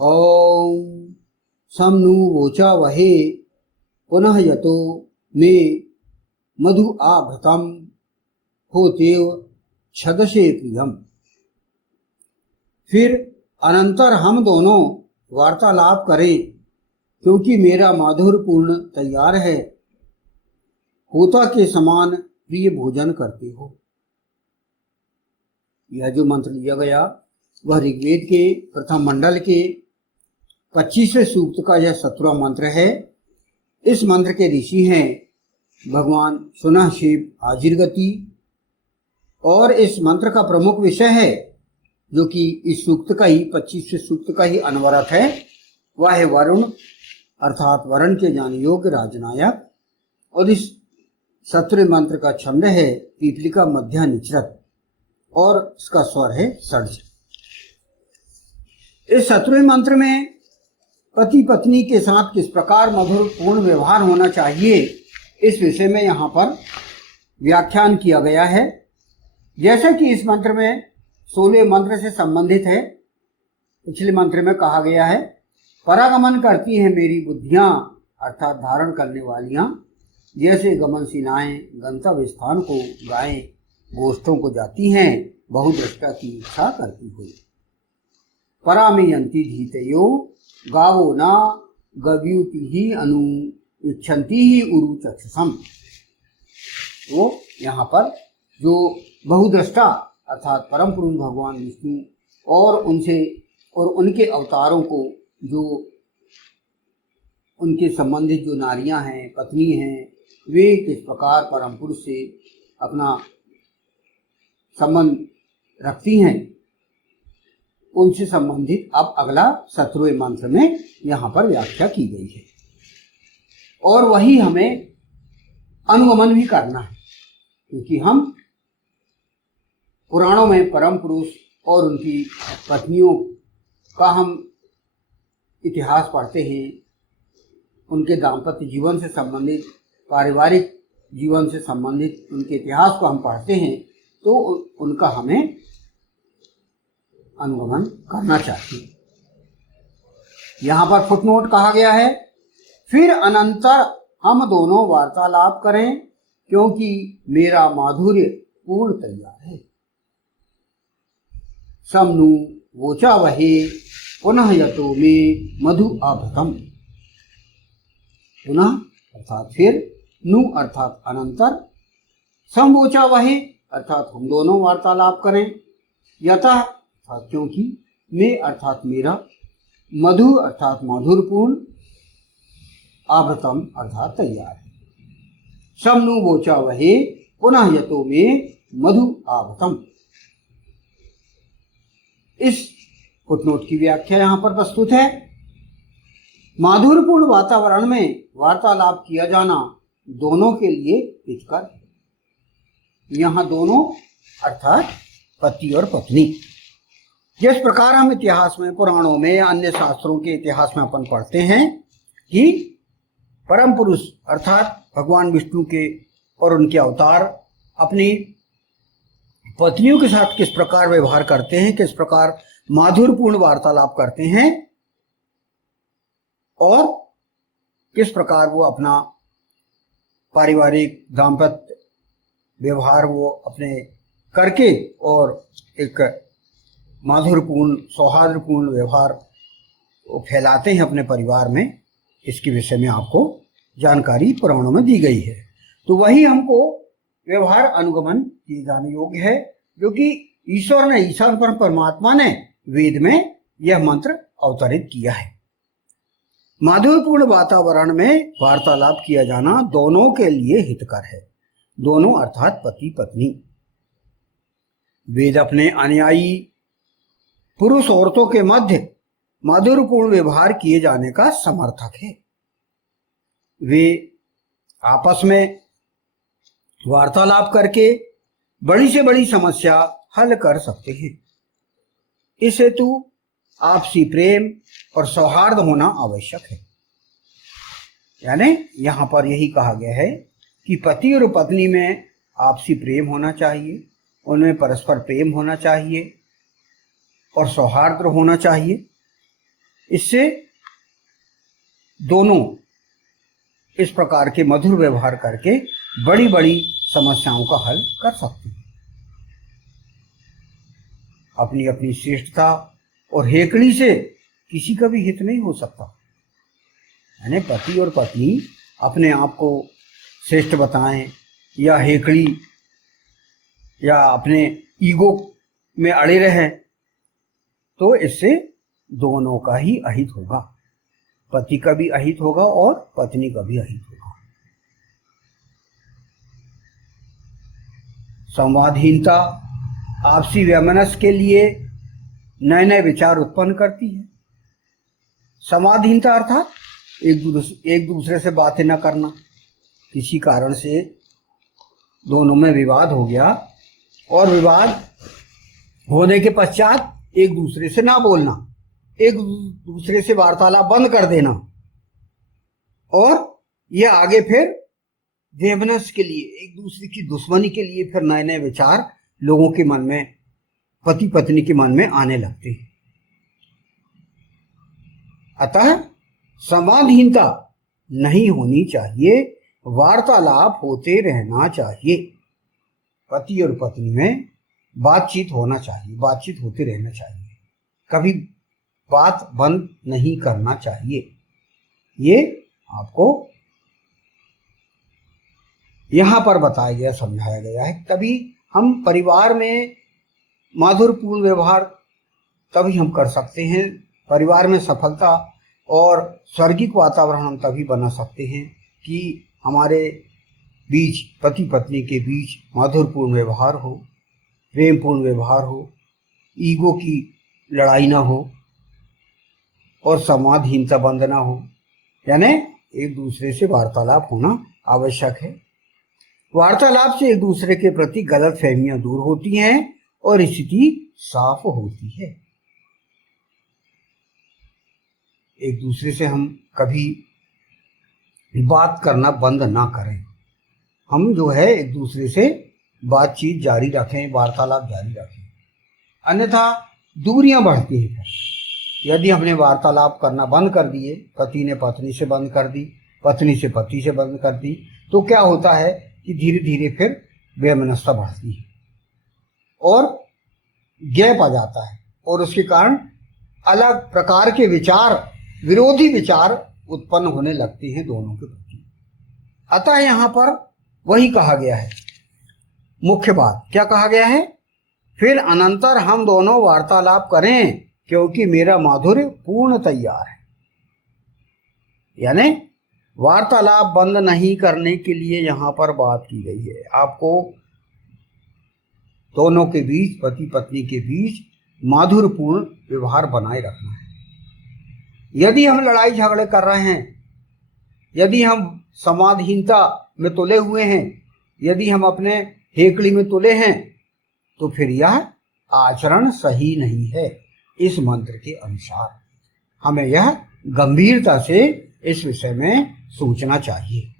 ॐ सं नु वोचावहे पुनः यतो मे मधु आभृतम होतेव छदसे प्रियम। फिर अनंतर हम दोनों वार्तालाप करें, क्योंकि मेरा माधुर्यपूर्ण तैयार है। होता के समान प्रिय भोजन करते हो। यह जो मंत्र लिया गया वह ऋग्वेद के प्रथम मंडल के 25वें सूक्त का यह 17वां मंत्र है। इस मंत्र के ऋषि हैं भगवान सुनह शिव आजिरगति, और इस मंत्र का प्रमुख विषय है जो कि इस सूक्त का ही 25वें सूक्त का ही अनवरत है, वह है वरुण अर्थात वरुण के ज्ञान योग्य राजनायक। और इस 17वें मंत्र का छंद है पीपलिका मध्य निचरत और इसका स्वर है षड्ज। इस 17वें मंत्र में पति पत्नी के साथ किस प्रकार मधुर पूर्ण व्यवहार होना चाहिए, इस विषय में यहाँ पर व्याख्यान किया गया है। जैसे कि इस मंत्र में 16 मंत्र से संबंधित है। पिछले मंत्र में कहा गया है परागमन करती हैं मेरी बुद्धियां अर्थात धारण करने वालियां, जैसे गमनशीलाएं गंतव्य स्थान को गायें गोष्ठों को जाती हैं बहुदृष्टा की इच्छा करती हुई। परामयंती धीतयो गावो न गव्युति ही अनु इच्छन्ति ही उरु चक्षुषम। वो यहाँ पर जो बहुदृष्टा अर्थात परम पुरुष भगवान विष्णु और उनके अवतारों को, जो उनके संबंधित जो नारियां हैं पत्नी हैं, वे किस प्रकार परम पुरुष से अपना संबंध रखती हैं, उनसे संबंधित अब अगला 17वें मंत्र में यहाँ पर व्याख्या की गई है। और वही हमें अनुगमन भी करना है, क्योंकि हम पुराणों में परम पुरुष और उनकी पत्नियों का हम इतिहास पढ़ते हैं। उनके दाम्पत्य जीवन से संबंधित, पारिवारिक जीवन से संबंधित उनके इतिहास को हम पढ़ते हैं, तो उनका हमें अनुगमन करना चाहिए। यहाँ पर फुटनोट कहा गया है फिर अनंतर हम दोनों वार्तालाप करें, क्योंकि मेरा माधुर्य पूर्ण तैयार है। समनु वोचा वहे पुनः यतो मे मधु आभृतम। पुनः अर्थात फिर, नु अर्थात अनंतर, समवोचा वहे अर्थात हम दोनों वार्तालाप करें, यतः अर्थात क्योंकि, मैं अर्थात मेरा, मधु अर्थात माधुर्यपूर्ण, आभृतम अर्थात तैयार है। समनु वोचा वहे पुनः यतो मे मधु आभृतम। इस फुटनोट की व्याख्या यहाँ पर प्रस्तुत है। माधुर्यपूर्ण वातावरण में वार्तालाप किया जाना दोनों के लिए हितकर है। यहाँ दोनों अर्थात पति और पत्नी। जिस प्रकार हम इतिहास में, पुराणों में या अन्य शास्त्रों के इतिहास में अपन पढ़ते हैं कि परम पुरुष अर्थात भगवान विष्णु के और उनके अवतार अपनी पत्नियों के साथ किस प्रकार व्यवहार करते हैं, किस प्रकार माधुर्यपूर्ण वार्तालाप करते हैं, और किस प्रकार वो अपना पारिवारिक दाम्पत्य व्यवहार वो अपने करके और एक माधुर्यपूर्ण सौहार्दपूर्ण व्यवहार वो फैलाते हैं अपने परिवार में, इसके विषय में आपको जानकारी पुराणों में दी गई है। तो वही हमको व्यवहार अनुगमन किए जाने योग्य है, जो कि ईश्वर ने, ईश्वर परमात्मा ने वेद में यह मंत्र अवतरित किया है। माधुर्यपूर्ण वातावरण में वार्तालाप किया जाना दोनों के लिए हितकर है। दोनों अर्थात पति पत्नी। वेद अपने अनुयायी पुरुष औरतों के मध्य माधुर्यपूर्ण व्यवहार किए जाने का समर्थक है। वे आपस में वार्तालाप करके बड़ी से बड़ी समस्या हल कर सकते हैं। इस हेतु आपसी प्रेम और सौहार्द होना आवश्यक है। यानी यहाँ पर यही कहा गया है कि पति और पत्नी में आपसी प्रेम होना चाहिए, उनमें परस्पर प्रेम होना चाहिए और सौहार्द होना चाहिए। इससे दोनों इस प्रकार के मधुर व्यवहार करके बड़ी बड़ी समस्याओं का हल कर सकते हैं। अपनी अपनी श्रेष्ठता और हेकड़ी से किसी का भी हित नहीं हो सकता। यानी पति और पत्नी अपने आप को श्रेष्ठ बताएं या हेकड़ी या अपने ईगो में अड़े रहें, तो इससे दोनों का ही अहित होगा। पति का भी अहित होगा और पत्नी का भी अहित होगा। संवादहीनता आपसी वैमनस्य के लिए नए नए विचार उत्पन्न करती है। संवादहीनता अर्थात एक दूसरे से बातें न करना। किसी कारण से दोनों में विवाद हो गया और विवाद होने के पश्चात एक दूसरे से ना बोलना, एक दूसरे से वार्तालाप बंद कर देना, और यह आगे फिर वैमनस्य के लिए, एक दूसरे की दुश्मनी के लिए फिर नए नए विचार लोगों के मन में, पति पत्नी के मन में आने लगते हैं। अतः संवादहीनता नहीं होनी चाहिए, वार्तालाप होते रहना चाहिए। पति और पत्नी में बातचीत होना चाहिए, बातचीत होते रहना चाहिए, कभी बात बंद नहीं करना चाहिए। ये आपको यहां पर बताया गया, समझाया गया है। तभी हम परिवार में माधुरपूर्ण व्यवहार तभी हम कर सकते हैं, परिवार में सफलता और स्वर्गिक वातावरण हम तभी बना सकते हैं कि हमारे बीच, पति पत्नी के बीच माधुरपूर्ण व्यवहार हो, प्रेमपूर्ण व्यवहार हो, ईगो की लड़ाई ना हो और संवादहीनता बंद ना हो। यानी एक दूसरे से वार्तालाप होना आवश्यक है। वार्तालाप से एक दूसरे के प्रति गलत फहमियां दूर होती हैं और स्थिति साफ होती है। एक दूसरे से हम कभी बात करना बंद ना करें। हम जो है एक दूसरे से बातचीत जारी रखें, वार्तालाप जारी रखें, अन्यथा दूरियां बढ़ती हैं। फिर यदि हमने वार्तालाप करना बंद कर दिए, पति ने पत्नी से बंद कर दी, पत्नी से पति से बंद कर दी, तो क्या होता है कि धीरे धीरे फिर वैमनस्यता बढ़ती है और गैप आ जाता है और उसके कारण अलग प्रकार के विचार, विरोधी विचार उत्पन्न होने लगते हैं दोनों के प्रति। अतः यहाँ पर वही कहा गया है, मुख्य बात क्या कहा गया है, फिर अनंतर हम दोनों वार्तालाप करें क्योंकि मेरा माधुर्य पूर्ण तैयार है। यानी वार्तालाप बंद नहीं करने के लिए यहाँ पर बात की गई है। आपको दोनों के बीच, पति पत्नी के बीच माधुर्यपूर्ण व्यवहार बनाए रखना है। यदि हम लड़ाई झगड़े कर रहे हैं, यदि हम संवादहीनता में तुले हुए हैं, यदि हम अपने हेकड़ी में तुले हैं, तो फिर यह आचरण सही नहीं है। इस मंत्र के अनुसार हमें यह गंभीरता से इस विषय में सोचना चाहिए।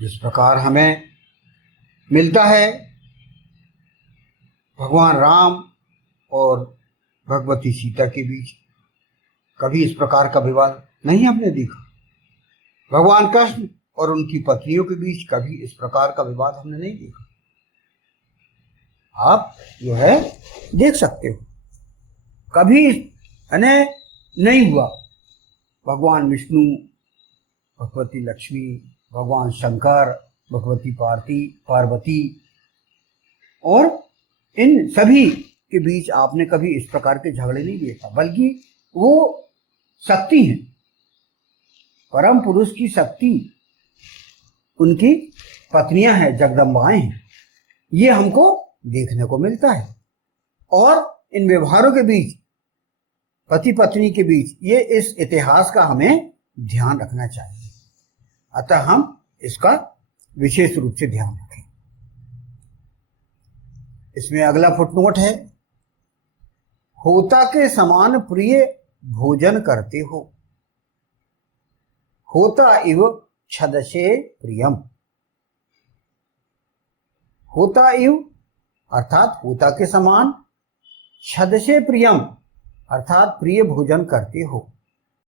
जिस प्रकार हमें मिलता है भगवान राम और भगवती सीता के बीच कभी इस प्रकार का विवाद नहीं हमने देखा। भगवान कृष्ण और उनकी पत्नियों के बीच कभी इस प्रकार का विवाद हमने नहीं देखा। आप जो है देख सकते हो, कभी नहीं हुआ। भगवान विष्णु, भगवती लक्ष्मी, भगवान शंकर, भगवती पार्वती और इन सभी के बीच आपने कभी इस प्रकार के झगड़े नहीं देखा, बल्कि वो शक्ति है, परम पुरुष की शक्ति, उनकी पत्नियां हैं, जगदम्बाएं हैं, ये हमको देखने को मिलता है। और इन व्यवहारों के बीच, पति पत्नी के बीच, ये इस इतिहास का हमें ध्यान रखना चाहिए। अतः हम इसका विशेष रूप से ध्यान रखें। इसमें अगला फुटनोट है, होता के समान प्रिय भोजन करते हो, होता इव छदसे प्रियम। होता इव अर्थात होता के समान, छद से प्रियम अर्थात प्रिय भोजन करते हो।